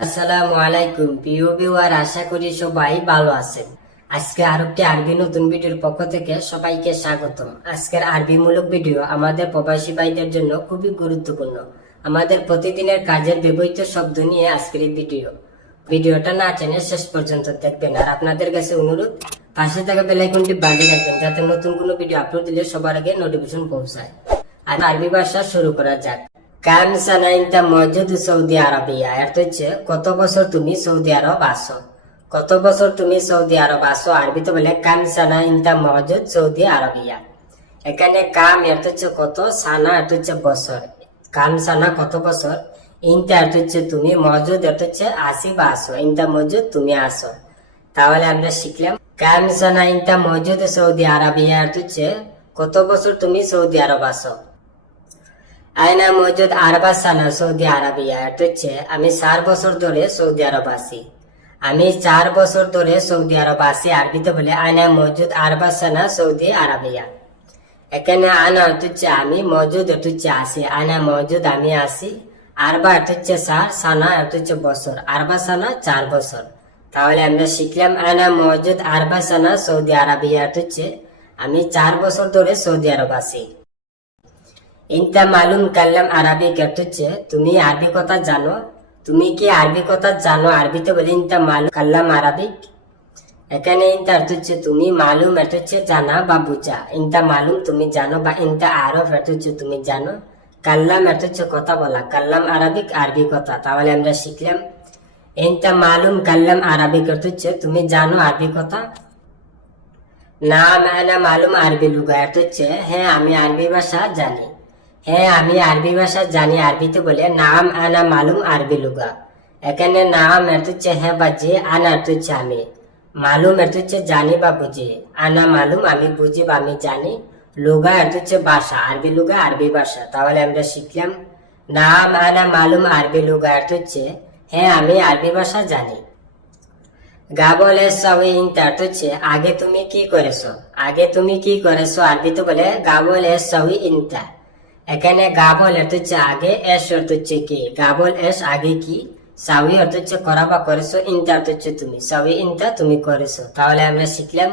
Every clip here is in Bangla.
আসসালামু আলাইকুম প্রিয় ভিউয়ার, আশা করি সবাই ভালো আছেন। আজকে আরেকটি আরবি নতুন ভিডিওর পক্ষ থেকে সবাইকে স্বাগতম। আজকের আরবিমূলক ভিডিও আমাদের প্রবাসী ভাইদের জন্য খুবই গুরুত্বপূর্ণ। আমাদের প্রতিদিনের কাজের ব্যবহৃত শব্দ নিয়ে আজকের এই ভিডিওটা না টেনে শেষ পর্যন্ত দেখবেন। আর আপনাদের কাছে অনুরোধ, পাশে থাকা বেল আইকনটি বাজিয়ে রাখবেন যাতে নতুন কোনো ভিডিও আপলোড দিলে সবার আগে নোটিফিকেশন পৌঁছায়। আর আরবি ভাষা শুরু করা যাক। কাম সানা ইনতা মওজুদ সৌদি আরবিয়া, এর হচ্ছে কত বছর তুমি সৌদি আরব আসো। কত বছর তুমি সৌদি আরব আসো আরবিতে বলে কাম সানা ইনতা মওজুদ সৌদি আরবিয়া। এখানে কাম এর হচ্ছে কত, সানা এর হচ্ছে বছর। কাম সানা কত বছর, ইনতা এর হচ্ছে তুমি, মওজুদ এর হচ্ছে আসি বা আসো। ইনতা মওজুদ তুমি আসো। তাহলে আমরা শিখলাম কাম সানা ইনতা মওজুদ সৌদি আরবিয়া এর হচ্ছে কত বছর তুমি সৌদি আরব আসো। আয়না মজুদ আরবা সানা সৌদি আরবিয়া, এটা হচ্ছে আমি 4 বছর ধরে সৌদি আরব আছি। আমি 4 বছর ধরে সৌদি আরব আছি আরবিতে বলে আয়না মজুদ আরবা সানা সৌদি আরবিয়া। এখানে আনা হচ্ছে আমি, মজুদ এটা হচ্ছে আসি। আয়না মজুদ আমি আসি, আরবা এটা হচ্ছে 4, সানা এটা হচ্ছে বছর। আরবা সানা 4 বছর। তাহলে আমরা শিখলাম আয়না মজুদ আরবা সানা সৌদি আরবিয়া, এটা হচ্ছে আমি 4 বছর ধরে সৌদি আরব আছি। ইনতা মালুম কাল্লাম আরবি, হচ্ছে তুমি আরবি কথা জানো। তুমি কি আরবি কথা জানো আরবিতে বলে ইনতা মালুম কাল্লাম আরবিক। এখানে ইনতা হচ্ছে তুমি, মালুম এটা হচ্ছে জানা বা বুঝা। ইনতা মালুম তুমি জানো, বা ইনতা আরব এটা হচ্ছে তুমি জানো। কাল্লাম এটা হচ্ছে কথা বলা, কাল্লাম আরবিক আরবি কথা। তাহলে আমরা শিখলাম ইনতা মালুম কাল্লাম আরবিক, হচ্ছে তুমি জানো আরবি কথা। নাম আনা মালুম আরবি লুগা, এটা হচ্ছে হ্যাঁ আমি আরবি ভাষা জানি। হ্যাঁ আমি আরবি ভাষা জানি আরবিতে বলে নাম আনা মালুম আরবি লুগা। এখানে নাম এর হচ্ছে হ্যাঁ বা জি, আনা এর হচ্ছে আমি, মালুম এর হচ্ছে জানি বা বুঝি। আনা মালুম আমি বুঝি বা আমি জানি, লুগা এর হচ্ছে ভাষা, আরবি লুগা আরবি ভাষা। তাহলে আমরা শিখলাম নাম আনা মালুম আরবি লুগা এর হচ্ছে হ্যাঁ আমি আরবি ভাষা জানি। গাবল সাউই ইনতা হচ্ছে আগে তুমি কি করেছো। আগে তুমি কি করেছো আরবিতে বলে গাবল সাউই ইনতা। এখানে গাবল এর হচ্ছে আগে, এস অর্থ হচ্ছে কি, গাবল এস আগে কি, সাউই অর্থ হচ্ছে করা বা করেছো, ইনতা অর্থ হচ্ছে তুমি, সাউই ইনতা তুমি করেছো। তাহলে আমরা শিখলাম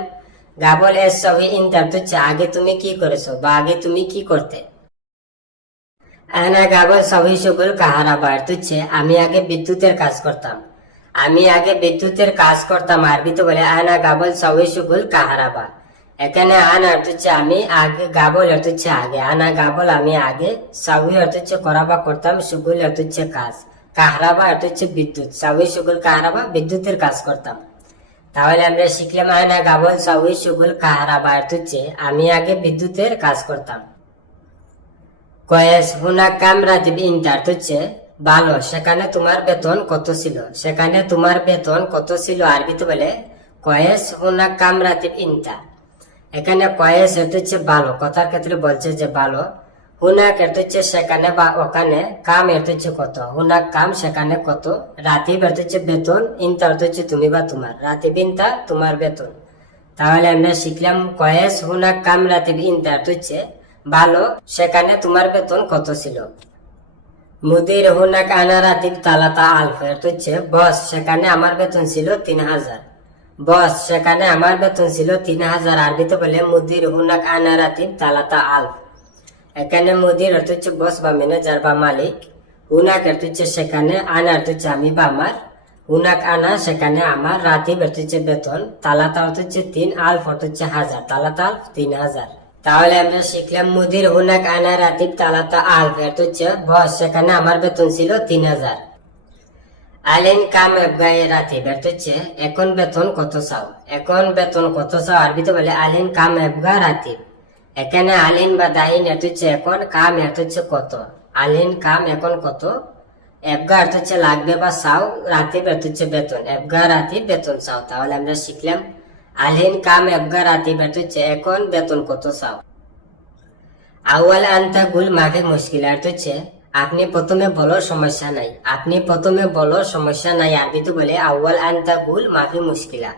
গাবল এস সাউই ইনতা হচ্ছে আগে তুমি কি করেছো বা আগে তুমি কি করতে। আনা গাবল সাউই শুগুল কাহারাবা, হচ্ছে আমি আগে বিদ্যুতের কাজ করতাম। আমি আগে বিদ্যুতের কাজ করতাম আরবিতে বলে আনা গাবল সাউই শুগুল কাহারাবা। এখানে আনা অর্থ হচ্ছে আমি, আগে গাবল অর্থ হচ্ছে আগে। আনা গাবল আমি আগে, সাউই অর্থ হচ্ছে করা বা করতাম, সুগুল অর্থ হচ্ছে কাজ, কাহরাবা অর্থ হচ্ছে বিদ্যুৎ। সাউই সুগুল কাহরাবা বিদ্যুতের কাজ করতাম। তাহলে আমরা শিখলাম আনা গাবল সাউই সুগুল কাহরাবা অর্থ হচ্ছে আমি আগে বিদ্যুতের কাজ করতাম। কয়েস হুনা কাম রাতিব ইনতা অর্থ হচ্ছে ভালো, সেখানে তোমার বেতন কত ছিল। সেখানে তোমার বেতন কত ছিল আরবিতে বলে কয়েস হুনা কাম রাতিব ইনতা। এখানে কয়েস এটা হচ্ছে ভালো, কথার ক্ষেত্রে বলছে যে ভালো। হুনাক এটা হচ্ছে সেখানে বা ওখানে, কাম এটা হচ্ছে কত, হুনাক কাম সেখানে কত, রাতিব এটা হচ্ছে বেতন, ইনতা অর্থ হচ্ছে তুমি বা তোমার, রাতিব ইনতা তোমার বেতন। তাহলে আমরা শিখলাম কয়েস হুনাক কাম রাতিব ইনতা অর্থ হচ্ছে ভালো, সেখানে তোমার বেতন কত ছিল। মুদির হুনাক আনা রাতিব তালাতা আলফ, এটা হচ্ছে বস সেখানে আমার বেতন ছিল 3000। বস সেখানে আমার বেতন ছিল 3000 আরবিতে বলে মুদির হুনাক আনা রাতিব তালাতা আলফ। এখানে মুদির অর্থ হচ্ছে বস বা ম্যানেজার বা মালিক। হুনাক অর্থ হচ্ছে সেখানে, আনা অর্থ হচ্ছে আমি বা আমার। হুনাক আনা সেখানে আমার, রাতিব অর্থ হচ্ছে বেতন, তালাতা অর্থ হচ্ছে 3, আলফ অর্থ হচ্ছে হাজার, তালাতা আলফ 3000। তাহলে আমরা শিখলাম মুদির হুনাক আনা রাতিব তালাতা আলফ, অর্থ হচ্ছে বস সেখানে আমার বেতন ছিল 3000। আলেন কাম এবগায়ে রাতিব, এটা হচ্ছে এখন বেতন কত চাও। এখন বেতন কত চাও আরবিতে বলে আলেন কাম এবগা রাতিব। এখানে আলেন বা দাইন এটা হচ্ছে এখন, কাম এটা হচ্ছে কত। আলেন কাম এখন কত, এবগা এটা হচ্ছে লাগবে বা চাও, রাতিব এটা হচ্ছে বেতন, এবগা রাতিব বেতন চাও। তাহলে আমরা শিখলাম আলেন কাম এবগা রাতিব, এটা হচ্ছে এখন বেতন কত চাও। আউয়াল আনতা গুল মাফি মুশকিল, এটা হচ্ছে আপনি প্রথমে বলো সমস্যা নাই। আপনি প্রথমে বলো সমস্যা নাই আরবিতে বলে আউয়াল আনতা গুল মাফি মুশকিলা।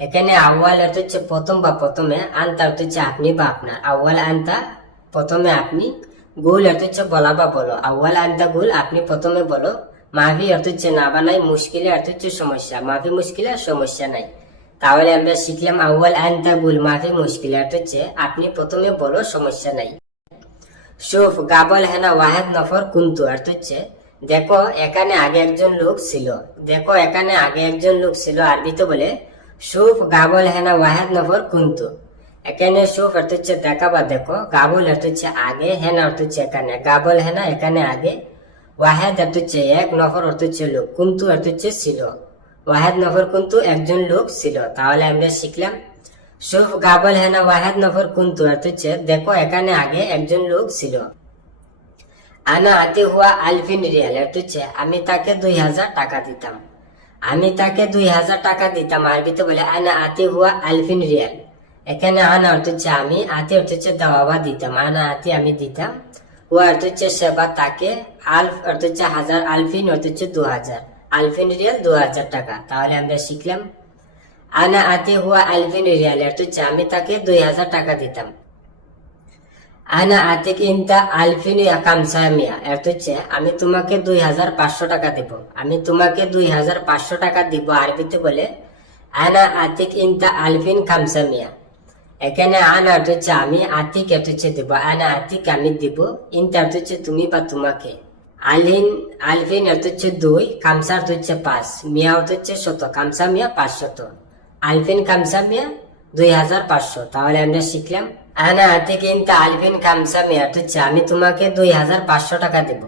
এখানে আউয়াল অর্থ হচ্ছে প্রথম বা প্রথমে, আনতা অর্থ হচ্ছে আপনি বা আপনার। আউয়াল আনতা প্রথমে আপনি, গুল অর্থ হচ্ছে বলা বা বলো। আউয়াল আনতা গুল আপনি প্রথমে বলো, মাফি অর্থ হচ্ছে না বানাই, মুশকিলে অর্থ হচ্ছে সমস্যা, মাফি মুশকিলে সমস্যা নাই। তাহলে আমরা শিখলাম আউয়াল আনতা গুল মাফি মুশকিল অর্থ হচ্ছে আপনি প্রথমে বলো সমস্যা নাই। শুফ গাবল হেনা ওয়াহেদ নফর কুন্তু অর্থ হচ্ছে দেখো এখানে আগে একজন লোক ছিল। দেখো এখানে আগে একজন লোক ছিল আরবিতে বলে শুফ গাবল হেনা ওয়াহেদ নফর কুন্তু। এখানে শুফ অর্থ হচ্ছে দেখা বা দেখো, গাবল অর্থ হচ্ছে আগে, হেনা অর্থ হচ্ছে এখানে, গাবল হেনা এখানে আগে, ওয়াহেদ অর্থ হচ্ছে এক, নফর অর্থ হচ্ছে লোক, কুন্তু অর্থ হচ্ছে ছিল। ওয়াহেদ নফর কুন্তু একজন লোক ছিল। তাহলে আমরা শিখলাম শুফ গাবল হেনা ওয়াহেদ নফর কুন্তু অর্থ হচ্ছে দেখো এখানে আগে একজন লোক ছিল। আনা আতি হুয়া আলফিন রিয়াল অর্থ হচ্ছে আমি তাকে 2000 টাকা দিতাম। আমি তাকে 2000 টাকা দিতাম আরবিতে বলে আনা আতি হুয়া আলফিন রিয়াল। এখানে আনা অর্থ হচ্ছে আমি, আতি অর্থ হচ্ছে দেওয়া বা দিতাম, আনা আতি আমি দিতাম, হুয়া অর্থ হচ্ছে সেবা তাকে, আলফ অর্থ হচ্ছে 1000, আলফিন অর্থ হচ্ছে 2000, আলফিন রিয়াল 2000 টাকা। তাহলে আমরা শিখলাম আনা আতি হুয়া আলফিন রিয়াল অর্থ হচ্ছে আমি তাকে 2000 টাকা দিতাম। আনা আতিক ইনতা আলফিন কামসামিয়া অর্থ হচ্ছে আমি তোমাকে 2500 টাকা দেব। আমি তোমাকে 2500 টাকা দিব আরবিতে বলে আনা আতিক ইনতা আলফিন কামসামিয়া। এখানে আনা অর্থ হচ্ছে আমি, আতিক অর্থ হচ্ছে দেব, আনা আতিক আমি দিব, ইনতা অর্থ হচ্ছে তুমি বা তোমাকে, আলফিন অর্থ হচ্ছে 2, কামসা অর্থ হচ্ছে 5, মিয়া অর্থ হচ্ছে 100, কামসা মিয়া 500, আলফিন কামসা মিয়া 2500। তাহলে আমরা শিখলাম আনা আতিক ইনতা আলফিন কামসা মিয়া অর্থ হচ্ছে আমি তোমাকে 2500 টাকা দেব।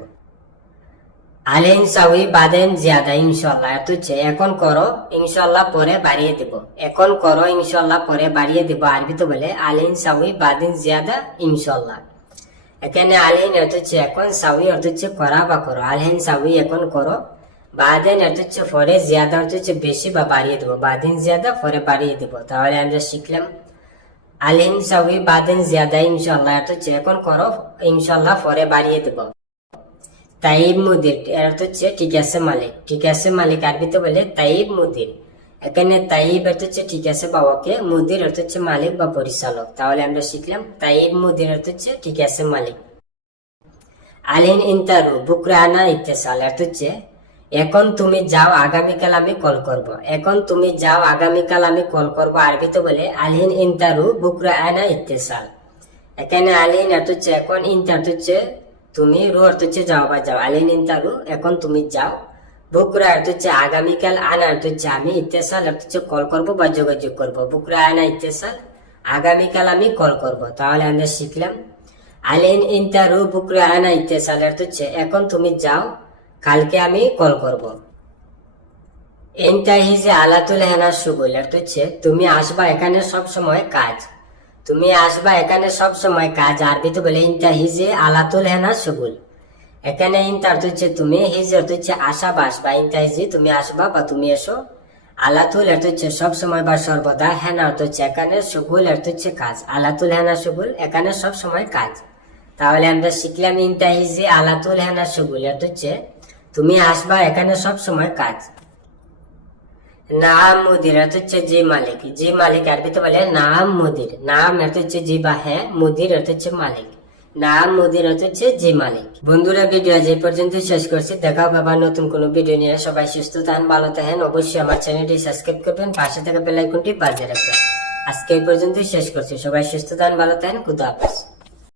আলিন সাউই বাদেন জিয়াদা ইনশাল্লাহ অর্থ হচ্ছে এখন করো ইনশাল্লাহ পরে বাড়িয়ে দেব। এখন করো ইনশাল্লাহ পরে বাড়িয়ে দেব আরবিতে বলে আলিন সাউই বাদেন জিয়াদা ইনশাল্লাহ। এখানে আলিন অর্থ হচ্ছে এখন, সাউই অর্থ হচ্ছে করা বা করো, আলহিন সাউই এখন করো, বাদেন অর্থ হচ্ছে পরে, জিয়াদা অর্থ হচ্ছে বেশি বা বাড়িয়ে দেবো, বাদেন জিয়াদা পরে বাড়িয়ে দেবো। তাহলে আমরা শিখলাম আলিন সাউই বাদেন জিয়াদা ইনশাল্লাহ অর্থ হচ্ছে এখন করো ইনশাল্লাহ পরে বাড়িয়ে দেব। তাইব মুদির অর্থ হচ্ছে ঠিক আছে মালিক, ঠিক আছে মালিক আরবিতে বলে তাইব মুদির। এখানে তাইব অর্থ হচ্ছে ঠিক আছে বা ওকে, মুদির অর্থ হচ্ছে মালিক বা পরিচালক। তাহলে আমরা শিখলাম তাইব মুদির অর্থ হচ্ছে ঠিক আছে মালিক। আলিন ইন্তারু বুকরা আনা ইত্তেসাল অর্থ হচ্ছে এখন তুমি যাও আগামীকাল আমি কল করব। এখন তুমি যাও আগামীকাল আমি কল করব আরবিতে বলে আলিন ইন্তারু বুকরা আনা ইত্তেসাল। এখানে আলিন অর্থ হচ্ছে এখন, ইন্তা অর্থ হচ্ছে তুমি, রু অর্থ হচ্ছে যাও বা যাও, আলিন ইন্তারু এখন তুমি যাও, বুকরা অর্থ হচ্ছে আগামীকাল, আনা অর্থ হচ্ছে আমি, ইত্তেসাল অর্থ হচ্ছে কল করবো বা যোগাযোগ করবো, বুকরা আনা ইত্তেসাল আগামীকাল আমি কল করব। তাহলে আমরা শিখলাম আলিন ইন্তারু বুকরা আনা ইত্তেসাল অর্থ হচ্ছে এখন তুমি যাও কালকে আমি কল করব। ইনতাহিজে আলাতুল হেনা সুগুল অর্থ হচ্ছে তুমি আসবা এখানে সব সময় কাজ। তুমি আসবা এখানে সব সময় কাজ আরবিতে বলে ইনতাহিজে আলাতুল হেনা সুগুল। এখানে ইনতা অর্থ হচ্ছে তুমি, হিজ অর্থ হচ্ছে আসা বা আসবা, ইনতাহিজি তুমি আসবা বা তুমি এসো, আলাতুল অর্থ হচ্ছে সব সময় বা সর্বদা, হেনা অর্থ হচ্ছে এখানে, সুগুল অর্থ হচ্ছে কাজ, আলাতুল হেনা সুগুল এখানে সব সময় কাজ। তাহলে আমরা শিখলাম ইনতাহিজি আলাতুল হেনা সুগুল অর্থ হচ্ছে তুমি আসবা এখানে সব সময় কাজ। নাম মুদির অর্থ হচ্ছে জি মালিক, জি মালিক আরবিতে বলে নাম মুদির। নাম অর্থ হচ্ছে জি বা হ্যাঁ, মুদির অর্থ হচ্ছে মালিক, নাম মুদির অর্থ হচ্ছে জি মালিক। বন্ধুরা ভিডিও যে পর্যন্ত শেষ করছি, দেখা হবে আবার নতুন কোনো ভিডিও নিয়ে। সবাই সুস্থ থাকেন, ভালো থাকেন, অবশ্যই আমার চ্যানেলটি সাবস্ক্রাইব করবেন, পাশে থাকা বেল আইকনটি বাজিয়ে রাখবেন। আজকে এই পর্যন্তই শেষ করছি, সবাই সুস্থ থাকেন, ভালো থাকেন, খুদা হাফেজ।